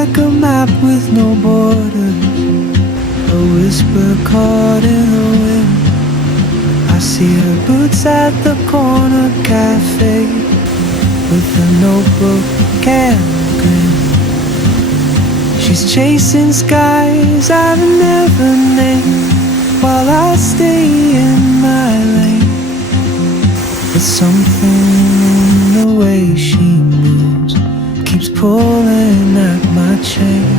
like a map with no borders, a whisper caught in the wind. I see her boots at the corner cafe with a notebook and a grin. She's chasing skies I've never named while I stay in my lane. But something in the way she moves keeps pulling at my chain.